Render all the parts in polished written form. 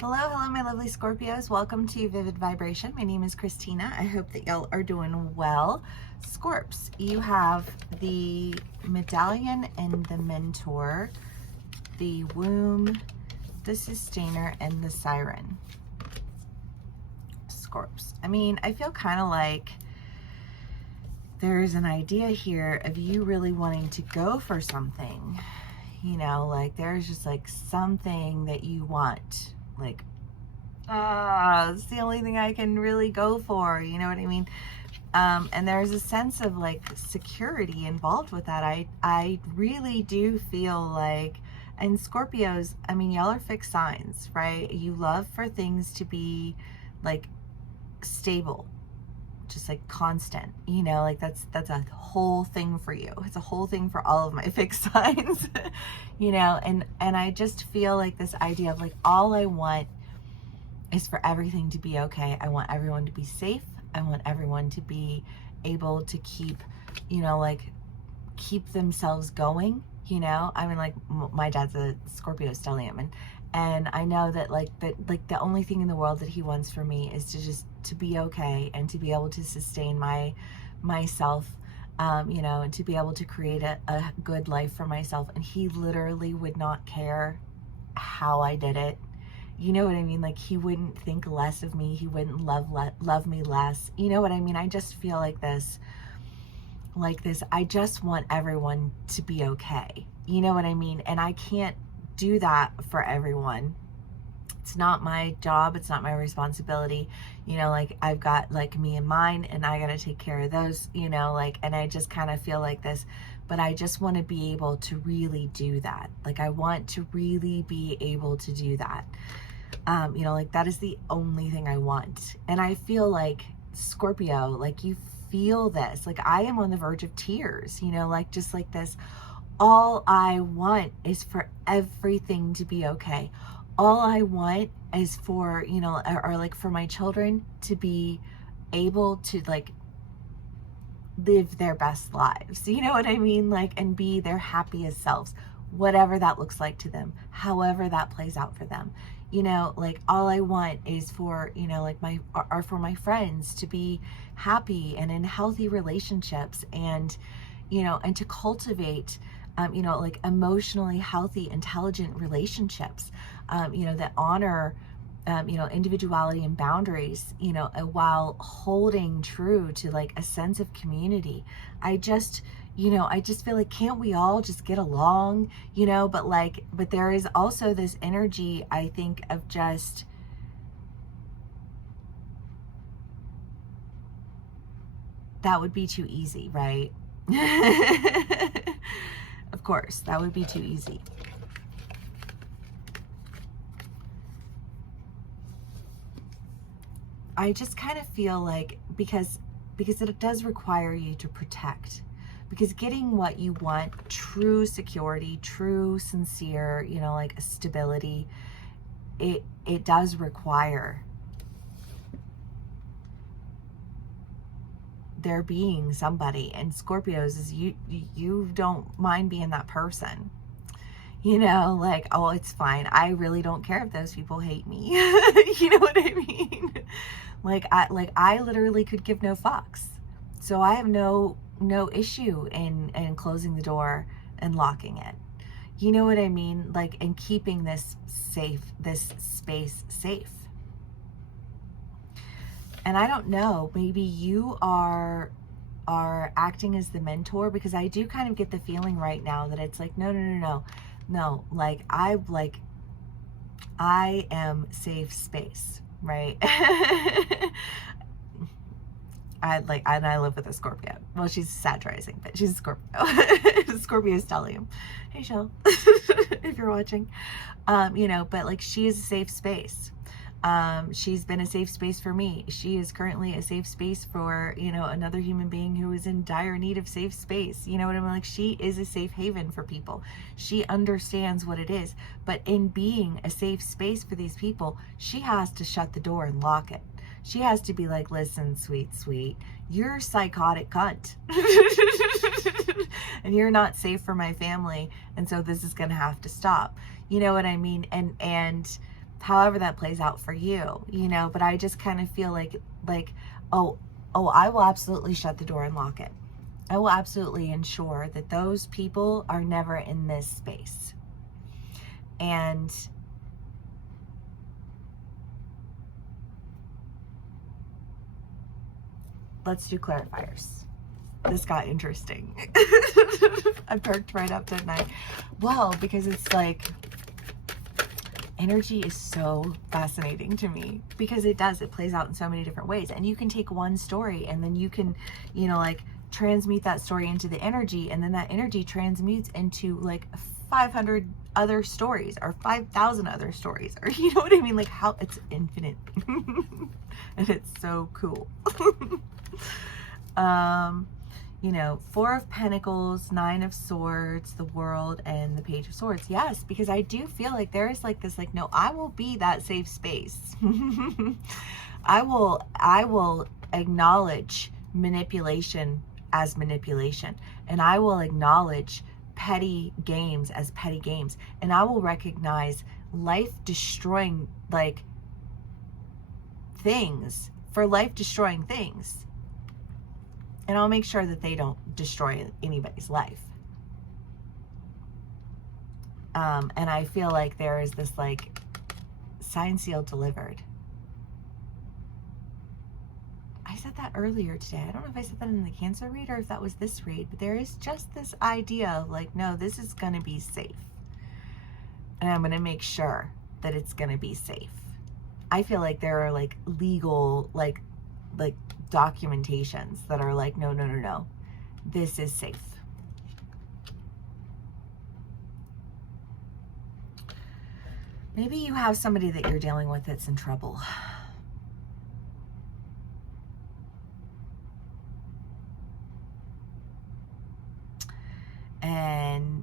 Hello, hello, my lovely Scorpios. Welcome to Vivid Vibration. My name is Christina. I hope that y'all are doing well. Scorps, you have the Medallion and the Mentor, the Womb, the Sustainer, and the Siren. Scorps. I mean, I feel kind of like there's an idea here of you really wanting to go for something. You know, like there's just like something that you want. Like, it's the only thing I can really go for. You know what I mean? And there's a sense of like security involved with that. I really do feel like, and Scorpios, I mean, y'all are fixed signs, right? You love for things to be like stable, just like constant, you know, like that's a whole thing for you. It's a whole thing for all of my fixed signs, you know, and I just feel like this idea of like, all I want is for everything to be okay. I want everyone to be safe. I want everyone to be able to keep, you know, like keep themselves going, you know. I mean, like my dad's a Scorpio stellium, and I know that like the only thing in the world that he wants for me is to just to be okay and to be able to sustain myself, you know, and to be able to create a good life for myself. And he literally would not care how I did it. You know what I mean? Like he wouldn't think less of me. He wouldn't love me less. You know what I mean? I just feel like this, I just want everyone to be okay. You know what I mean? And I can't do that for everyone. It's not my job. It's not my responsibility. You know, like I've got like me and mine, and I got to take care of those, you know, like, and I just kind of feel like this, but I just want to be able to really do that. Like I want to really be able to do that. You know, like that is the only thing I want. And I feel like Scorpio, like you feel this, like I am on the verge of tears, you know, like just like this. All I want is for everything to be okay. All I want is for, you know, or like for my children to be able to like live their best lives. You know what I mean? Like, and be their happiest selves, whatever that looks like to them, however that plays out for them. You know, like all I want is for, you know, like for my friends to be happy and in healthy relationships, and, you know, and to cultivate, you know, like emotionally healthy, intelligent relationships, you know, that honor, you know, individuality and boundaries, you know, while holding true to like a sense of community. I just, you know, I just feel like, can't we all just get along, you know? But there is also this energy, I think, of just, that would be too easy, right? Of course, that would be too easy. I just kind of feel like, because it does require you to protect, because getting what you want, true security, true sincere, you know, like stability, it does require there being somebody. And Scorpios is you don't mind being that person. You know, like, oh, it's fine. I really don't care if those people hate me. You know what I mean? Like I literally could give no fucks. So I have no issue in closing the door and locking it. You know what I mean? Like, and keeping this space safe. And I don't know, maybe you are acting as the mentor, because I do kind of get the feeling right now that it's like, no, like I am safe space, right? I live with a Scorpio. Well, she's Sag rising, but she's a Scorpio. Scorpio stellium. Hey, Shell, if you're watching. You know, but like she is a safe space. She's been a safe space for me. She is currently a safe space for, you know, another human being who is in dire need of safe space. You know what I mean? Like she is a safe haven for people. She understands what it is. But in being a safe space for these people, she has to shut the door and lock it. She has to be like, listen, sweet, you're a psychotic cunt. And you're not safe for my family. And so this is going to have to stop. You know what I mean? And however that plays out for you, you know, but I just kind of feel like, oh, I will absolutely shut the door and lock it. I will absolutely ensure that those people are never in this space. And let's do clarifiers. This got interesting. I perked right up, didn't I? Well, because it's like, energy is so fascinating to me, because it plays out in so many different ways. And you can take one story and then you can, you know, like transmute that story into the energy, and then that energy transmutes into like 500 other stories or 5,000 other stories, or you know what I mean? Like how it's infinite. And it's so cool. You know, Four of Pentacles, Nine of Swords, the World, and the Page of Swords. Yes, because I do feel like there is like this, like, no, I will be that safe space. I will acknowledge manipulation as manipulation, and I will acknowledge petty games as petty games, and I will recognize life destroying like things for life destroying things. And I'll make sure that they don't destroy anybody's life. And I feel like there is this like signed, sealed, delivered. I said that earlier today. I don't know if I said that in the Cancer read or if that was this read, but there is just this idea of like, no, this is going to be safe. And I'm going to make sure that it's going to be safe. I feel like there are like legal, like documentations that are like, no, this is safe. Maybe you have somebody that you're dealing with that's in trouble. And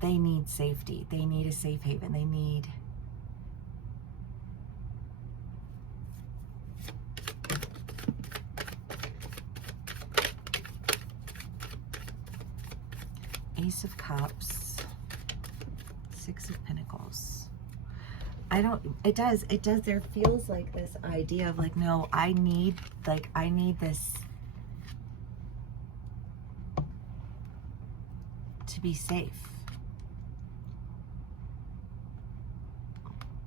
they need safety. They need a safe haven. They need Ace of Cups, Six of Pentacles. It does, there feels like this idea of like, no, I need this to be safe.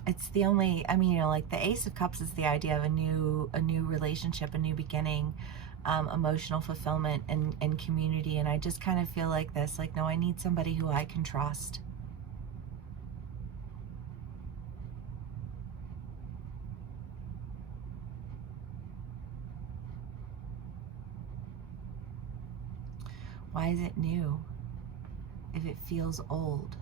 It's the only, I mean, you know, like the Ace of Cups is the idea of a new relationship, a new beginning, emotional fulfillment and community. And I just kind of feel like this, like, no, I need somebody who I can trust. Why is it new if it feels old?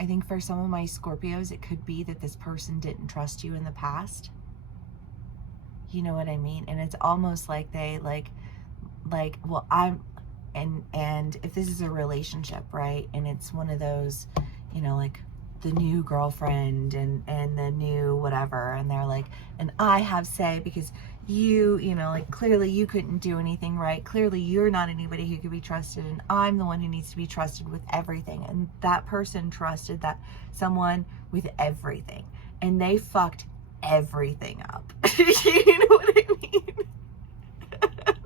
I think for some of my Scorpios, it could be that this person didn't trust you in the past. You know what I mean? And it's almost like they well, and if this is a relationship, right? And it's one of those, you know, like the new girlfriend and the new whatever. And they're like, and I have say because you know, like clearly you couldn't do anything right. Clearly you're not anybody who could be trusted, and I'm the one who needs to be trusted with everything. And that person trusted that someone with everything, and they fucked everything up. You know what I mean?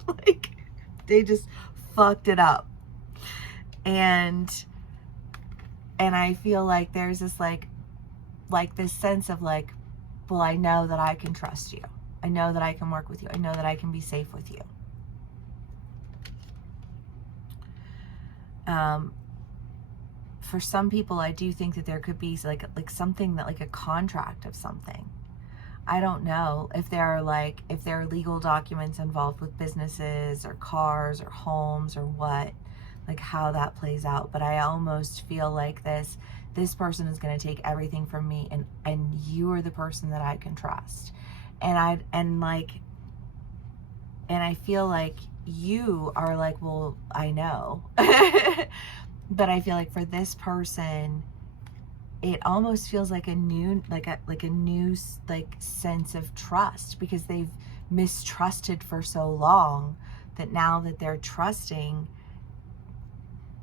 Like they just fucked it up. And I feel like there's this like this sense of like, well, I know that I can trust you. I know that I can work with you. I know that I can be safe with you. For some people, I do think that there could be like something that like a contract of something. I don't know if there are legal documents involved with businesses or cars or homes or what, like how that plays out. But I almost feel like this person is going to take everything from me, and you are the person that I can trust. And I feel like you are like, well, I know. But I feel like for this person, it almost feels like a new sense of trust, because they've mistrusted for so long that now that they're trusting,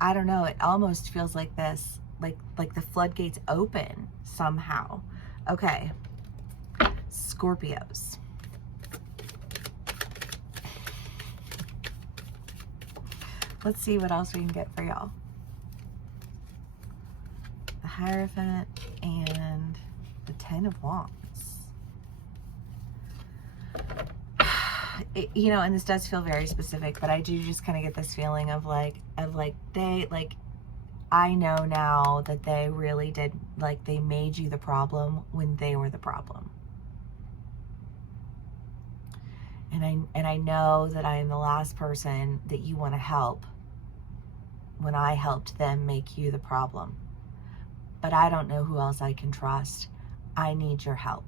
I don't know, it almost feels like this, like the floodgates open somehow. Okay, Scorpios. Let's see what else we can get for y'all. The Hierophant and the Ten of Wands. You know, and this does feel very specific, but I do just kind of get this feeling of they, like, I know now that they really did, like, they made you the problem when they were the problem. And I know that I am the last person that you want to help when I helped them make you the problem. But I don't know who else I can trust. I need your help.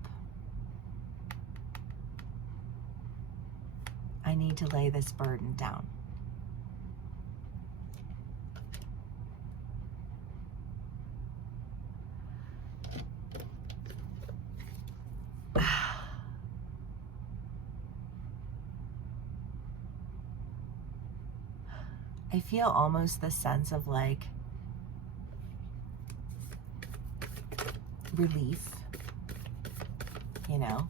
I need to lay this burden down. I feel almost the sense of like relief, you know,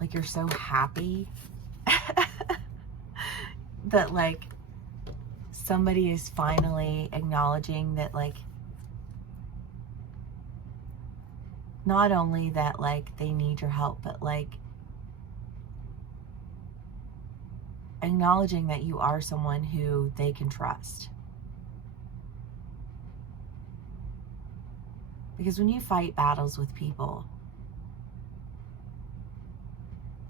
like you're so happy that like somebody is finally acknowledging that, like, not only that like they need your help, but like acknowledging that you are someone who they can trust. Because when you fight battles with people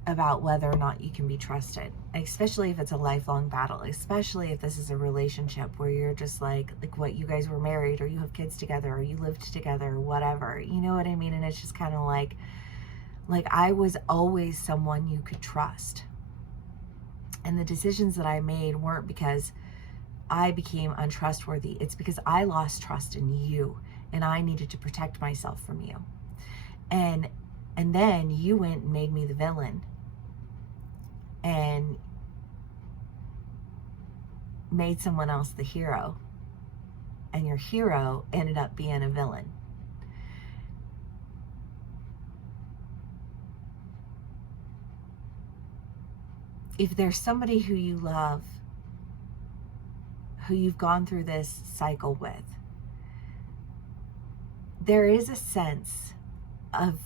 about whether or not you can be trusted, especially if it's a lifelong battle, especially if this is a relationship where you're just like what, you guys were married, or you have kids together, or you lived together, or whatever, you know what I mean? And it's just kind of like I was always someone you could trust. And the decisions that I made weren't because I became untrustworthy. It's because I lost trust in you, and I needed to protect myself from you. And then you went and made me the villain and made someone else the hero. And your hero ended up being a villain. If there's somebody who you love, who you've gone through this cycle with, there is a sense of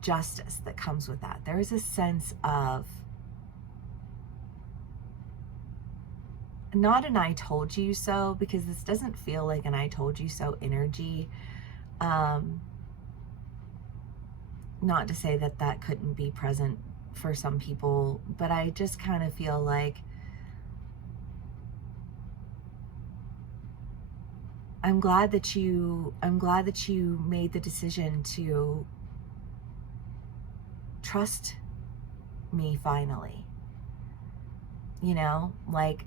justice that comes with that. There is a sense of not an I told you so, because this doesn't feel like an I told you so energy. Not to say that that couldn't be present for some people, but I just kind of feel like I'm glad that you made the decision to trust me finally. You know, like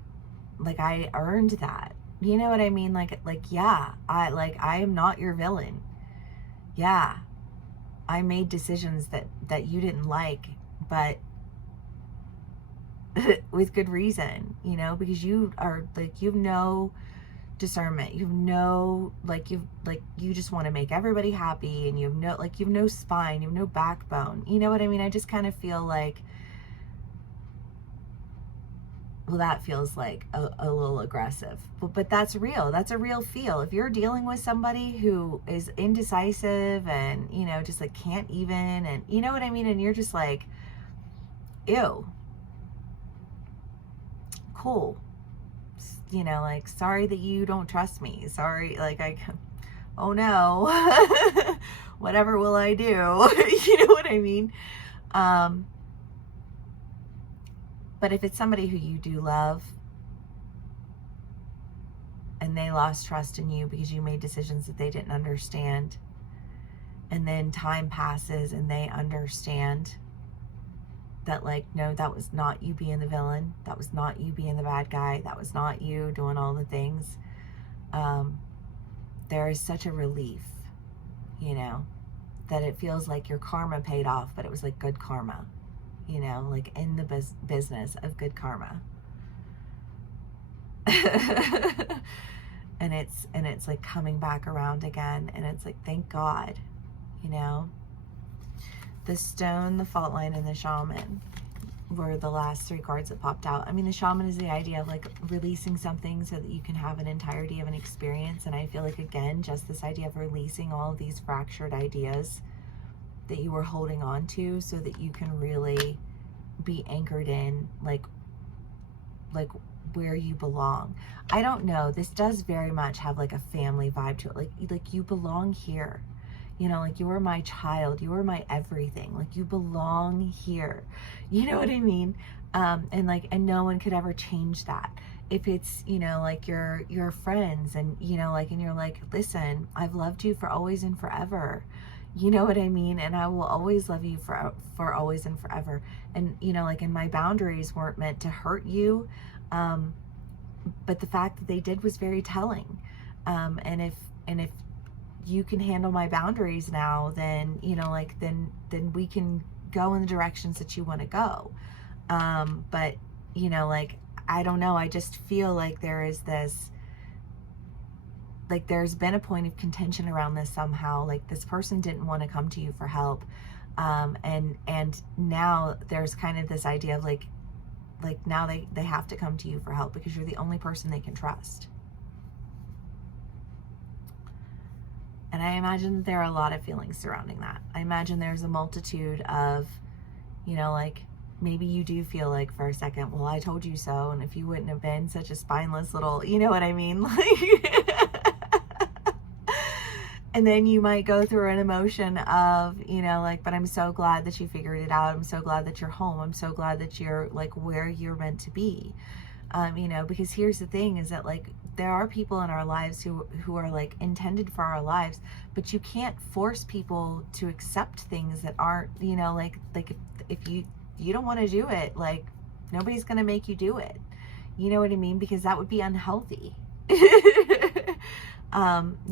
I earned that. You know what I mean? Like yeah, I am not your villain. Yeah, I made decisions that you didn't like, but with good reason, you know, because you are like, you have no discernment, you have no, you just want to make everybody happy, and you have no spine, you have no backbone. You know what I mean? I just kind of feel like, well, that feels like a little aggressive, but that's real. That's a real feel. If you're dealing with somebody who is indecisive and, you know, just like can't even, and you know what I mean? And you're just like, ew, cool. You know, like, sorry that you don't trust me. Sorry, like, oh no, whatever will I do? You know what I mean? But if it's somebody who you do love, and they lost trust in you because you made decisions that they didn't understand, and then time passes and they understand that, like, no, that was not you being the villain, that was not you being the bad guy, that was not you doing all the things, there is such a relief, you know, that it feels like your karma paid off, but it was like good karma, you know, like in the business of good karma. and it's like coming back around again, and it's like, thank God, you know. The stone, the fault line, and the shaman were the last 3 cards that popped out. I mean, the shaman is the idea of like releasing something so that you can have an entirety of an experience. And I feel like, again, just this idea of releasing all of these fractured ideas that you were holding on to so that you can really be anchored in like where you belong. I don't know. This does very much have like a family vibe to it. Like you belong here. You know, like, you are my child, you are my everything, like, you belong here, you know what I mean? And no one could ever change that. If it's, you know, like your friends, and, you know, like, and you're like, listen, I've loved you for always and forever, you know what I mean? And I will always love you for always and forever. And, you know, like, and my boundaries weren't meant to hurt you, but the fact that they did was very telling. And if you can handle my boundaries now, then, you know, like, then we can go in the directions that you want to go. But, you know, like, I don't know. I just feel like there is this, like, there's been a point of contention around this somehow. Like, this person didn't want to come to you for help. And now there's kind of this idea of like now they have to come to you for help because you're the only person they can trust. And I imagine that there are a lot of feelings surrounding that. I imagine there's a multitude of, you know, like, maybe you do feel like for a second, well, I told you so, and if you wouldn't have been such a spineless little, you know what I mean? Like, and then you might go through an emotion of, you know, like, but I'm so glad that you figured it out. I'm so glad that you're home. I'm so glad that you're like where you're meant to be. You know, because here's the thing is that, like, there are people in our lives who are like intended for our lives, but you can't force people to accept things that aren't, you know, like if you don't want to do it, like, nobody's going to make you do it. You know what I mean? Because that would be unhealthy. You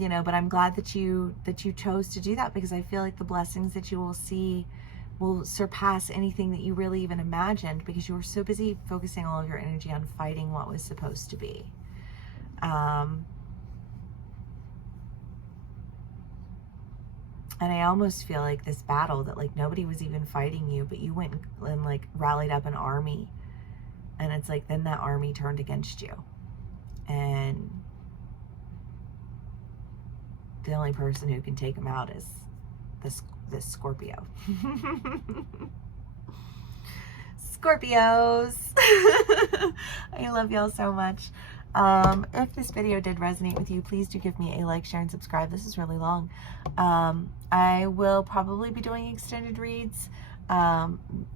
know, but I'm glad that you chose to do that, because I feel like the blessings that you will see will surpass anything that you really even imagined, because you were so busy focusing all of your energy on fighting what was supposed to be. And I almost feel like this battle that, like, nobody was even fighting you, but you went and like rallied up an army, and it's like, then that army turned against you, and the only person who can take them out is this Scorpio. Scorpios. I love y'all so much. If this video did resonate with you, please do give me a like, share, and subscribe. This is really long. I will probably be doing extended reads,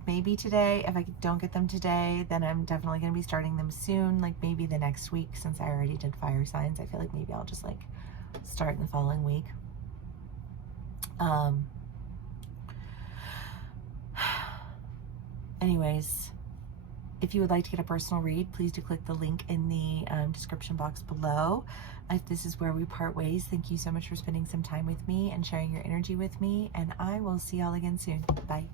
maybe today. If I don't get them today, then I'm definitely going to be starting them soon, like maybe the next week, since I already did fire signs. I feel like maybe I'll just like start in the following week. Anyways, if you would like to get a personal read, please do click the link in the description box below. If this is where we part ways, thank you so much for spending some time with me and sharing your energy with me, and I will see y'all again soon. Bye.